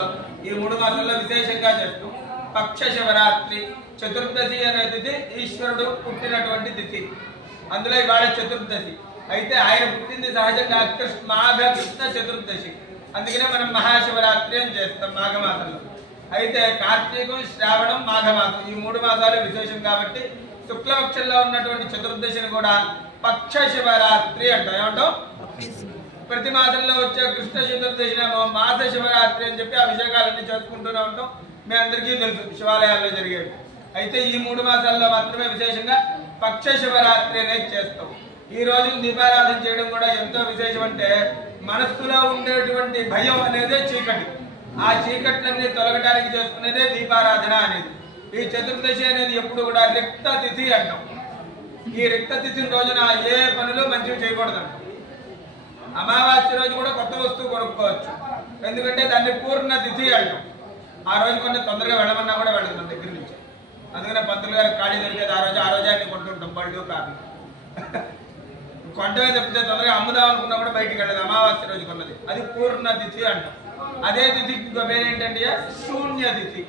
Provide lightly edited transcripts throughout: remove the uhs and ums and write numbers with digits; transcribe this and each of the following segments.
ఈ 3 మాసాల్లో విశేషంగా చేస్తాం. పక్ష శివరాత్రి చతుర్దశి అనే తిథి ఈశ్వరుడు పుట్టినటువంటి తిథి. అందులో ఇవాళ చతుర్దశి. అయితే ఆయన పుట్టింది సహజంగా మాఘ కృష్ణ చతుర్దశి. అందుకనే మనం మహాశివరాత్రి అని చేస్తాం మాఘమాసంలో. అయితే కార్తీకం, శ్రావణం, మాఘమాసం ఈ 3 మాసాలు విశేషం కాబట్టి శుక్లపక్షంలో ఉన్నటువంటి చతుర్దశిని కూడా పక్ష శివరాత్రి అంటాం. ఏమంటాం? ప్రతి మాసంలో వచ్చే కృష్ణ చతుర్దశినేమో మాస శివరాత్రి అని చెప్పి ఆ విషయాలన్నీ చేసుకుంటూనే ఉంటాం. మీ అందరికీ తెలుసు శివాలయాల్లో జరిగేవి. అయితే ఈ 3 మాసాల్లో మాత్రమే విశేషంగా పక్ష శివరాత్రి అనేది చేస్తాం. ఈ రోజు దీపారాధన చేయడం కూడా ఎంతో విశేషం. అంటే మనస్సులో ఉండేటువంటి భయం అనేదే చీకటి. ఆ చీకట్లన్నీ తొలగడానికి చేసుకునేదే దీపారాధన అనేది. ఈ చతుర్దశి అనేది ఎప్పుడు కూడా రిక్త తిథి అంటాం. ఈ రిక్త తిథి రోజున ఏ పనులు మంచివి చేయకూడదు అంటాం. అమావాస్య రోజు కూడా కొత్త వస్తువు కొనుక్కోవచ్చు, ఎందుకంటే దాన్ని పూర్ణ తిథి అంటాం. ఆ రోజు కొన్ని తొందరగా వెళ్ళమన్నా కూడా వెళ్ళదు మన దగ్గర నుంచి. అందుకనే పంతులు గారు ఖాళీ దొరికేది ఆ రోజు అన్ని కొంటుంటాం, బళ్ళు కార్లు కొంటమే తప్పితే తొందరగా అమ్ముదాం అనుకున్నా కూడా బయటికి వెళ్ళదు. అమావాస్య రోజు కొన్నది అది పూర్ణ తిథి అంటాం. అదే తిథి ఇంకో పేరేంటంటే శూన్య తిథి,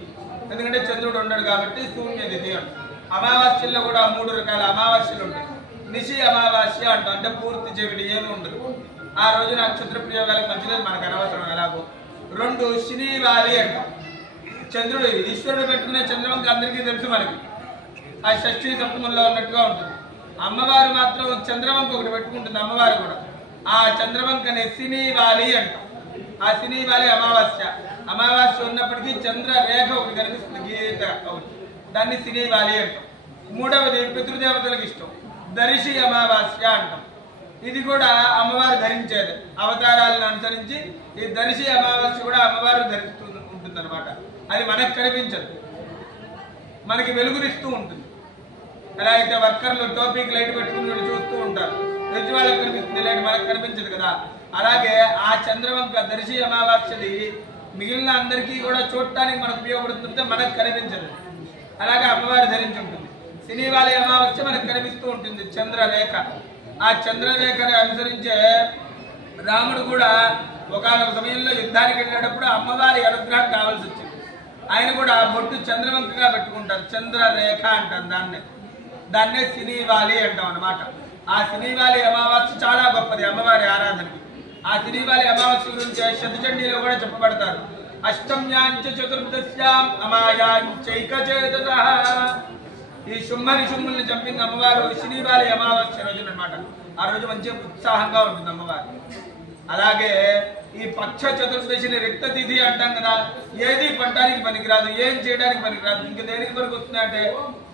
ఎందుకంటే చంద్రుడు ఉన్నాడు కాబట్టి శూన్య తిథి అంటాం. అమావాస్యల్లో కూడా 3 రకాల అమావాస్యలు ఉంటాయి. నిశి అమావాస్య అంటాం, అంటే పూర్తి చీకటి ఏమి ఉండదు. ఆ రోజు నక్షత్ర ప్రయోగాలకు మంచిది, మనకు అనవసరం. ఎలాగో 2 శనివాలి అంటాం. చంద్రుడు ఈశ్వరుడు పెట్టుకునే చంద్రవంక అందరికీ తెలుసు మనకి. ఆ షష్ఠీ సప్తమంలో ఉన్నట్టుగా ఉంటుంది. అమ్మవారు మాత్రం చంద్రవంక ఒకటి పెట్టుకుంటుంది అమ్మవారు కూడా. ఆ చంద్రవంకని శనివాలి అంటాం. ఆ శనివాలి అమావాస్య. అమావాస్య ఉన్నప్పటికీ చంద్ర రేఖ ఒకటి కనిపిస్తుంది, గీత ఒకటి, దాన్ని శనివాలి అంటాం. 3వది పితృదేవతలకు ఇష్టం, దర్శి అమావాస్య అంటాం. ఇది కూడా అమ్మవారు ధరించేది. అవతారాలను అనుసరించి ఈ దర్శి అమావాస్య కూడా అమ్మవారు ధరిస్తూ ఉంటుంది అనమాట. అది మనకు కనిపించదు, మనకి వెలుగునిస్తూ ఉంటుంది. ఎలా అయితే వర్కర్లు టోపీకి లైట్ పెట్టుకుని చూస్తూ ఉంటారు, ఎదుటి వాళ్ళకి కనిపిస్తుంది లైట్, మనకు కనిపించదు కదా. అలాగే ఆ చంద్రవంక దర్శి అమావాస్యది మిగిలిన అందరికీ కూడా చూడటానికి మనకు ఉపయోగపడుతుంటే మనకు కనిపించదు. అలాగే అమ్మవారు ధరించి ఉంటుంది. శనివాలి అమావాస్య మనకు కనిపిస్తూ ఉంటుంది చంద్రరేఖ. ఆ చంద్రరేఖని అనుసరించే రాముడు కూడా ఒకనొక సమయంలో యుద్ధానికి వెళ్ళేటప్పుడు అమ్మవారి అనుగ్రహం కావాల్సి వచ్చింది. ఆయన కూడా బొట్టు చంద్రవంకగా పెట్టుకుంటారు, చంద్రరేఖ అంటారు దాన్నే శనివాలి అంటాం అనమాట. ఆ శనివాలి అమావాస్య చాలా గొప్పది అమ్మవారి ఆరాధనకి. ఆ శనివాలి అమావాస్య గురించి శతచండీలో కూడా చెప్పబడతారు. అష్టమ్యాంచ చతుర్దశ్యాం అమాయాంచైకచేతసః. ఈ శుంభుల్ని చంపింది అమ్మవారు శనివాలి అమావాస్య రోజున అనమాట. ఆ రోజు మంచి ఉత్సాహంగా ఉంటుంది అమ్మవారు. అలాగే ఈ పక్ష చతుర్దశిని రిక్త తిథి అంటాం కదా. ఏది పట్టడానికి పనికిరాదు, ఏం చేయడానికి పనికిరాదు. ఇంక దేనికి పనికి వస్తుంది అంటే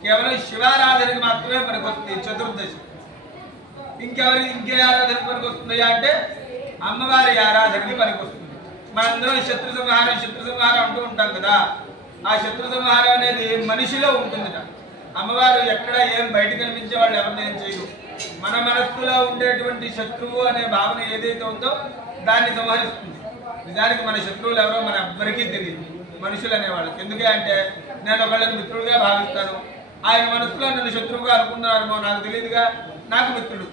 కేవలం శివారాధనకి మాత్రమే పనికి వస్తుంది చతుర్దశి. ఇంకే ఆరాధనకి పనికి వస్తుంది అంటే అమ్మవారి ఆరాధనకి పనికి వస్తుంది. మనందరం శత్రు సంహారం అంటూ ఉంటాం కదా. ఆ శత్రు సంహారం అనేది మనిషిలో ఉంటుందిట. అమ్మవారు ఎక్కడ ఏం బయట కనిపించే వాళ్ళు ఎవరిని ఏం చేయరు. మన మనస్సులో ఉండేటువంటి శత్రువు అనే భావన ఏదైతే ఉందో దాన్ని సంహరిస్తుంది. నిజానికి మన శత్రువులు ఎవరో మన ఎవ్వరికీ తెలియదు, మనుషులు అనేవాళ్ళకి. ఎందుకే అంటే నేను ఒకళ్ళని మిత్రుడుగా భావిస్తాను, ఆయన మనసులో నన్ను శత్రువుగా అనుకున్నారేమో నాకు తెలియదుగా, నాకు మిత్రుడు.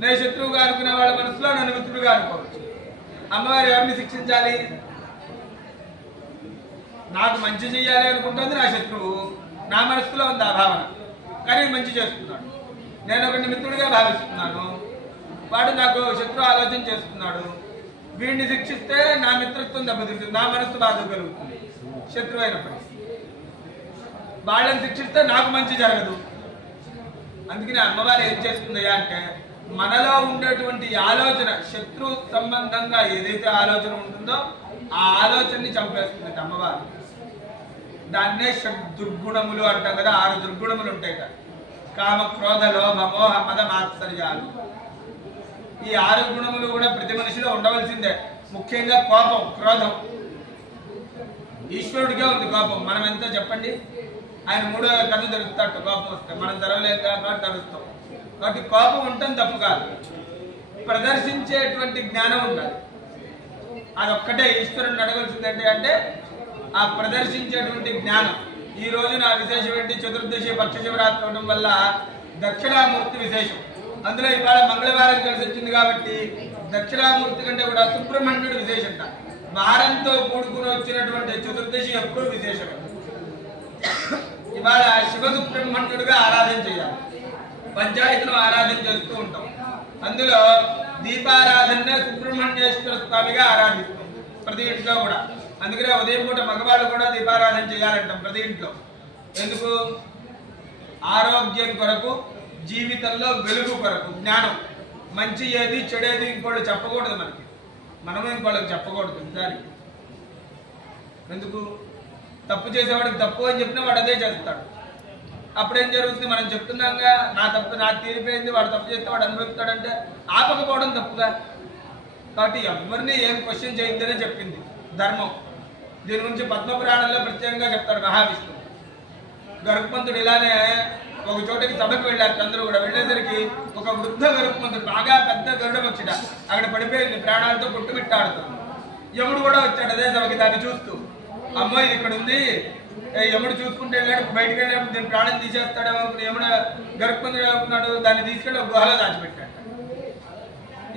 నేను శత్రువుగా అనుకునే వాళ్ళ మనసులో నన్ను మిత్రుడుగా అనుకోవచ్చు. అమ్మవారు ఎవరిని శిక్షించాలి? నాకు మంచి చెయ్యాలి అనుకుంటుంది నా శత్రువు, నా మనసులో ఉంది ఆ భావన, కానీ మంచి చేస్తున్నాడు. నేను ఒకరిని మిత్రుడిగా భావిస్తున్నాను, వాడు నాకు శత్రు ఆలోచన చేస్తున్నాడు. వీడిని శిక్షిస్తే నా మిత్రత్వం దెబ్బతింటుంది, నా మనసు బాధ కలుగుతుంది శత్రువు అయినప్పటికీ. వాళ్ళని శిక్షిస్తే నాకు మంచి జరగదు. అందుకని అమ్మవారు ఏం చేస్తుందయ్యా అంటే మనలో ఉండేటువంటి ఆలోచన, శత్రు సంబంధంగా ఏదైతే ఆలోచన ఉంటుందో ఆ ఆలోచనని చంపేస్తుంది అమ్మవారు. దాన్నే దుర్గుణములు అంటాం కదా. 6 దుర్గుణములు ఉంటాయి కదా, కామ, క్రోధ, లోభ, మోహ, మద, మాత్సర్యాలు. ఈ 6 గుణములు కూడా ప్రతి మనిషిలో ఉండవలసిందే. ముఖ్యంగా కోపం, క్రోధం. ఈశ్వరుడికే ఉంది కోపం. మనం ఎంత చెప్పండి, ఆయన 3వ కన్ను తెరుస్తాడు కోపం వస్తే, మనం తెరవలేక కాబట్టి తెరుస్తాం. కాబట్టి కోపం ఉండటం తప్పు కాదు, ప్రదర్శించేటువంటి జ్ఞానం ఉండాలి. అదొక్కటే ఈశ్వరుని అడగవలసిందంటే అంటే ఆ ప్రదర్శించేటువంటి జ్ఞానం. ఈ రోజు నా విశేషం ఏంటి? చతుర్దశి పక్ష శివరాత్రి అవడం వల్ల దక్షిణామూర్తి విశేషం. అందులో ఇవాళ మంగళవారం కలిసి వచ్చింది కాబట్టి దక్షిణామూర్తి కంటే కూడా సుబ్రహ్మణ్యుడు విశేషంట. వారంతో కూడుకుని వచ్చినటువంటి చతుర్దశి ఎప్పుడు విశేషమే. ఇవాళ శివ సుబ్రహ్మణ్యుడిగా ఆరాధన చేయాలి. పంచాయతీలో ఆరాధన చేస్తూ ఉంటాం. అందులో దీపారాధన సుబ్రహ్మణ్యేశ్వర స్వామిగా ఆరాధిస్తాం ప్రతి ఇంట్లో కూడా. అందుకనే ఉదయం పూట మగవాళ్ళు కూడా దీపారాధన చేయాలంటాం ప్రతి ఇంట్లో. ఎందుకు? ఆరోగ్యం కొరకు, జీవితంలో వెలుగు కొరకు, జ్ఞానం. మంచి ఏది చెడేది ఇంకోళ్ళు చెప్పకూడదు, మనము ఇంకోళ్ళకి చెప్పకూడదు. దానికి ఎందుకు? తప్పు చేసేవాడికి తప్పు అని చెప్పినా వాడు అదే చేస్తాడు. అప్పుడేం జరుగుతుంది? మనం చెప్తున్నాగా, నా తప్పు నాకు తీరిపోయింది, వాడు తప్పు చేస్తే వాడు అనుభవిస్తాడంటే ఆపకపోవడం తప్పుగా. కాబట్టి ఎవరిని ఏం క్వశ్చన్ చేయొద్దనే చెప్పింది ధర్మం. దీని గురించి పద్మపురాణంలో ప్రత్యేకంగా చెప్తాడు మహావిష్ణువు. గరుత్మంతుడు ఇలానే ఒక చోటకి సభకు వెళ్ళారు. అందరూ కూడా వెళ్ళేసరికి ఒక వృద్ధ గరుత్మంతుడు, బాగా పెద్ద గరుడమొచ్చిట, అక్కడ పడిపోయింది, ప్రాణాలతో కొట్టుమిట్టాడుతుంది. యముడు కూడా వచ్చాడు అదే సభకి. దాన్ని చూస్తూ, అమ్మో ఇది ఇక్కడ ఉంది, యముడు చూసుకుంటే వెళ్ళాడు, బయటకు వెళ్ళాడు, దీని ప్రాణం తీసేస్తాడేమో అనుకుని యముడు గరుత్మంతుడు అనుకున్నాడు. దాన్ని తీసుకెళ్ళి ఒక గుహలో దాచిపెట్టాడు.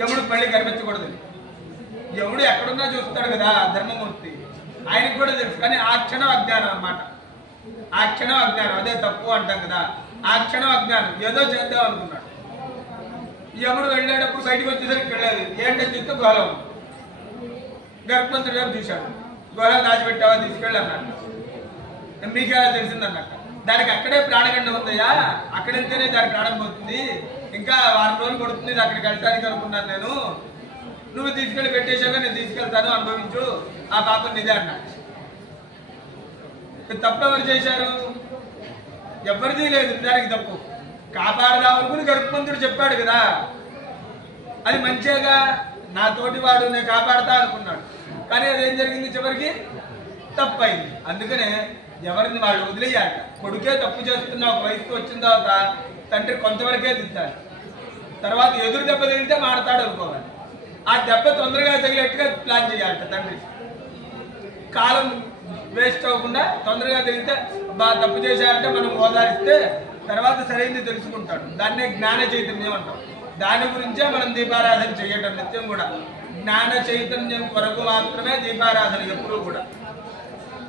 యముడు మళ్ళీ కనిపించకూడదు. యముడు ఎక్కడున్నా చూస్తాడు కదా ధర్మమూర్తి, ఆయనకు కూడా తెలుసు. కానీ ఆ క్షణం అజ్ఞానం అన్నమాట. ఆ క్షణం అజ్ఞానం, అదే తప్పు అంటాం కదా. ఆ క్షణం అజ్ఞానం, ఏదో చేద్దాం అనుకున్నాడు. యముడు వెళ్ళేటప్పుడు బయటకు వచ్చేసరికి వెళ్ళేది ఏంటని చూస్తే గుహలో. గరుత్మంతుడు చూశాడు, గుహలో దాచిపెట్టావా, తీసుకెళ్ళి అన్నాడు. మీకే తెలిసిందన్నట్ట. దానికి అక్కడే ప్రాణగండం ఉందయ్యా, అక్కడెళ్తేనే దాని ప్రాణం పోతుంది, ఇంకా వారం రోజులు పడుతుంది అక్కడికి వెళ్ళడానికి అనుకున్నాను నేను. నువ్వు తీసుకెళ్ళి పెట్టేశాక నేను తీసుకెళ్తాను, అనుభవించు, ఆ పాపం నిదే అన్నాడు. తప్పు ఎవరు చేశారు? ఎవరిది లేదు దానికి తప్పు. కాపాడదాం అనుకుని గరుత్మంతుడు చెప్పాడు కదా, అది మంచిగా. నా తోటి వాడు నేను కాపాడతా అనుకున్నాడు, కానీ అదేం జరిగింది? చివరికి తప్పు అయింది. అందుకనే ఎవరిని వాళ్ళు వదిలేయాలి. కొడుకే తప్పు చేస్తున్న ఒక వయసుకు వచ్చిన తర్వాత తండ్రి కొంతవరకే దిద్దాలి. తర్వాత ఎదురు దెబ్బ తగిలితే మాడతాడు అనుకోవాలి. ఆ దెబ్బ తొందరగా తగిలేట్టుగా ప్లాన్ చేయాలట తండ్రి. కాలం వేస్ట్ అవ్వకుండా తొందరగా తగిలితే బాగా తప్పు చేశారంటే మనం ఓదారిస్తే తర్వాత సరైనది తెలుసుకుంటాడు. దాన్నే జ్ఞాన చైతన్యం అంటాం. దాని గురించే మనం దీపారాధన చేయటం నిత్యం కూడా. జ్ఞాన చైతన్యం కొరకు మాత్రమే దీపారాధన ఎప్పుడూ కూడా.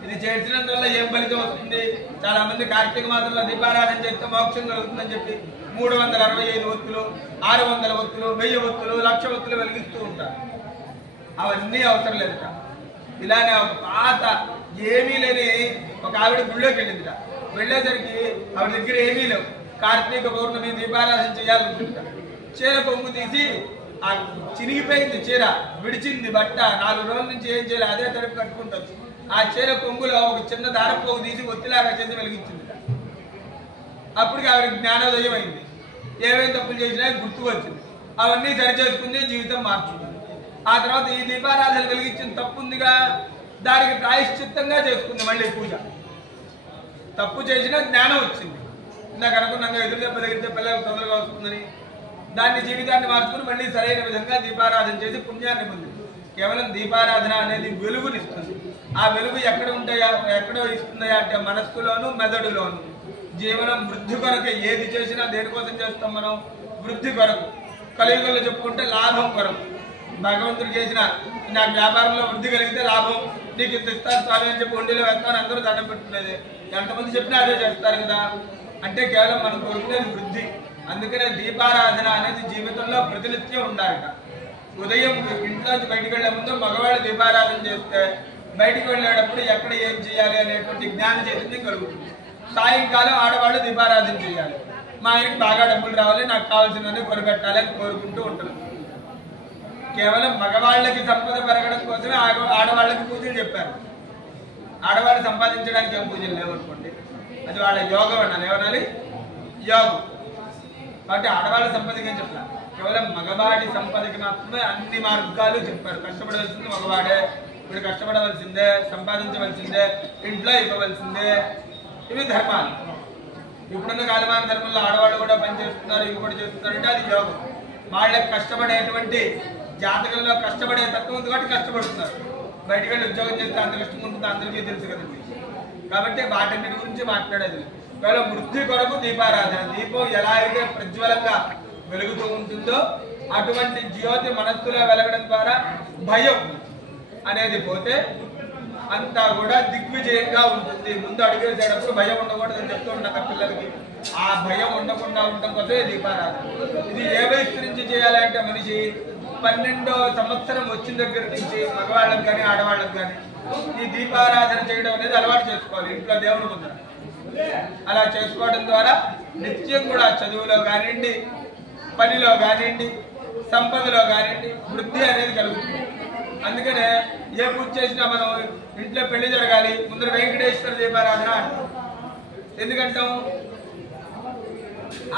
ఇది చేసినందువల్ల ఏం ఫలితం వస్తుంది? చాలా మంది కార్తీక మాసంలో దీపారాధన చేస్తే మోక్షం కలుగుతుందని చెప్పి 365 ఒత్తులు, 600 ఒత్తులు, 1000 ఒత్తులు, 1,00,000 ఒత్తులు వెలిగిస్తూ ఉంటారు. అవన్నీ అవసరం లేదుట. ఇలానే ఒక పాత ఏమీ లేని ఒక ఆవిడ గుళ్ళోకి వెళ్ళిందిట. వెళ్ళేసరికి ఆవిడ దగ్గర ఏమీ లేవు. కార్తీక పౌర్ణమి దీపారాధన చేయాలనుకుంటా. చీర కొంగు తీసి, ఆ చినిగిపోయింది చీర, విడిచింది బట్ట, 4 రోజుల నుంచి ఏం చేయాలి అదే తడిపి కట్టుకుంటుంది. ఆ చీర కొంగులో ఒక చిన్న దారపోగు తీసి ఒత్తిలాగా చేసి వెలిగించింది. అప్పటికి ఆవిడకి జ్ఞానోదయం అయింది. ఏమేమి తప్పులు చేసినా గుర్తు వచ్చింది. అవన్నీ సరిచేసుకుంది, జీవితం మార్చుకుంది. ఆ తర్వాత ఈ దీపారాధన వెలిగించిన తప్పు ఉందిగా, దానికి ప్రాయశ్చిత్తంగా చేసుకుంది మళ్ళీ పూజ. తప్పు చేసినా జ్ఞానం వచ్చింది. నాకు అనుకున్నాగా ఎదురు దెబ్బ తగిలితే పిల్లలకు తొందరగా వస్తుందని దాన్ని జీవితాన్ని మార్చుకుని మళ్ళీ సరైన విధంగా దీపారాధన చేసి పుణ్యాన్ని పొందింది. కేవలం దీపారాధన అనేది వెలుగునిస్తుంది. ఆ వెలుగు ఎక్కడో ఇస్తుందా అంటే మనస్సులోను, మెదడులోను. జీవనం వృద్ధి కొరకు ఏది చేసినా దేనికోసం చేస్తాం మనం? వృద్ధి కొరకు. కలియుగంలో చెప్పుకుంటే లాభం కొరకు. భగవంతుడు చేసిన నాకు వ్యాపారంలో వృద్ధి కలిగితే లాభం, నీకు ఇంత ఇస్తారు స్వామి అని చెప్పి ఒండిలో వెళ్తాను అందరూ దండం పెట్టుకునేది. ఎంతమంది చెప్పినా అదే చేస్తారు కదా. అంటే కేవలం మనం కోరుకునేది వృద్ధి. అందుకనే దీపారాధన అనేది జీవితంలో ప్రతినిత్యం ఉండాలట. ఉదయం ఇంట్లోంచి బయటికి వెళ్లే ముందు మగవాళ్ళు దీపారాధన చేస్తే బయటికి వెళ్ళేటప్పుడు ఎక్కడ ఏం చేయాలి అనేటువంటి జ్ఞాన చైతన్యం కలుగుతుంది. సాయంకాలం ఆడవాళ్ళు దీపారాధన చేయాలి. మా ఆయనకి బాగా డబ్బులు రావాలి, నాకు కావాల్సినవన్నీ కొనిపెట్టాలి అని కోరుకుంటూ ఉంటారు. కేవలం మగవాళ్ళకి సంపద పెరగడం కోసమే ఆడవాళ్ళకి పూజలు చెప్పారు. ఆడవాళ్ళు సంపాదించడానికి ఏం పూజలు లేవనుకోండి, అది వాళ్ళ యోగం అనాలి. ఏమనాలి? యోగం. కాబట్టి ఆడవాళ్ళ సంపదకి ఏం చెప్పారు? కేవలం మగవాడి సంపదకి మాత్రమే అన్ని మార్గాలు చెప్పారు. కష్టపడవలసింది మగవాడే, ఇప్పుడు కష్టపడవలసిందే, సంపాదించవలసిందే, ఇంట్లో ఇవ్వవలసిందే. ఇవి ధర్మాలు. ఇప్పుడున్న కాలమాన ధర్మంలో ఆడవాళ్ళు కూడా పని చేస్తున్నారు, ఇంకోటి చేస్తున్నారంటే అది యోగం. వాళ్ళకి కష్టపడేటువంటి జాతకంలో కష్టపడే తత్వం ఉంది కాబట్టి కష్టపడుతున్నారు. బయటికి వెళ్ళి ఉద్యోగం చేస్తే అంత కష్టం ఉంటుందో అందరికీ తెలుసు కదండి. కాబట్టి వాటన్నిటి గురించి మాట్లాడేది. కేవలం వృద్ధి కొరకు దీపారాధన. దీపం ఎలా అయితే ప్రజ్వలంగా వెలుగుతూ ఉంటుందో అటువంటి జ్యోతి మనస్సులో వెలగడం ద్వారా భయం, అనేది పోతే అంతా కూడా దిగ్విజయంగా ఉంటుంది. ముందు అడుగేసేటప్పుడు భయం ఉండకూడదు అని చెప్తూ ఉంటాం పిల్లలకి. ఆ భయం ఉండకుండా ఉండటం కోసమే దీపారాధన. ఇది ఏ వయసు నుంచి చేయాలంటే మనిషి 12వ సంవత్సరం వచ్చిన దగ్గర నుంచి మగవాళ్ళకి కానీ ఆడవాళ్ళకి కానీ ఈ దీపారాధన చేయడం అనేది అలవాటు చేసుకోవాలి ఇంట్లో దేవుడి ముందర. అలా చేసుకోవడం ద్వారా నిత్యం కూడా చదువులో కానివ్వండి, పనిలో కానివ్వండి, సంపదలో కానివ్వండి వృద్ధి అనేది కలుగుతుంది. అందుకనే ఏ పూజ చేసినా మనం ఇంట్లో పెళ్లి జరగాలి ముందర వెంకటేశ్వర దీపారాధన అంటాం. ఎందుకంటాం?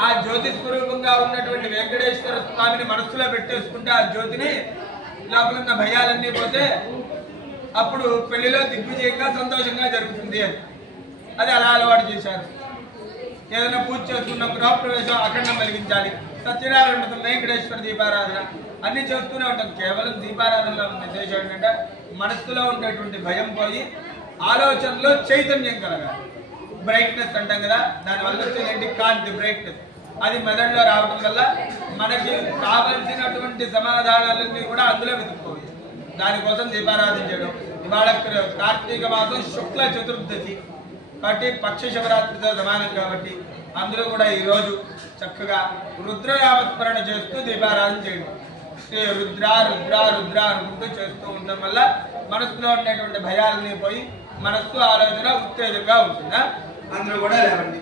ఆ జ్యోతి స్వరూపంగా ఉన్నటువంటి వెంకటేశ్వర స్వామిని మనస్సులో పెట్టేసుకుంటే ఆ జ్యోతిని లోపల ఉన్న భయాలన్నీ పోతే అప్పుడు పెళ్లిలో దిగ్విజయంగా సంతోషంగా జరుగుతుంది అని అది అలా అలవాటు చేశారు. ఏదైనా పూజ చేసుకున్న గృహప్రవేశం అఖండం వెలిగించాలి, సత్యనారాయణ వ్రతం, వెంకటేశ్వర దీపారాధన అన్ని చేస్తూనే ఉంటాం. కేవలం దీపారాధనలో విశేషం ఏంటంటే మనస్సులో ఉండేటువంటి భయం పోయి ఆలోచనలో చైతన్యం కలగాలి. బ్రైట్నెస్ అంటాం కదా, దానివల్ల వచ్చేది కాంతి, బ్రైట్నెస్. అది మెదడులో రావడం వల్ల మనకి కావలసినటువంటి సమాధానాలన్నీ కూడా అందులో వెతుక్కోవాలి. దానికోసం దీపారాధన చేయడం. ఇవాళ కార్తీక మాసం శుక్ల చతుర్దశి కాబట్టి పక్ష శివరాత్రితో సమానం కాబట్టి అందరూ కూడా ఈరోజు చక్కగా రుద్రనామస్మరణ చేస్తూ దీపారాధన చేయడం. శ్రీ రుద్ర రుద్ర రుద్ర అనుకుంటూ చేస్తూ ఉండడం వల్ల మనసులో ఉండేటువంటి భయాలని పోయి మనస్సు ఆలోచన ఉత్తేజంగా ఉంటుందా. అందరూ కూడా లేవండి.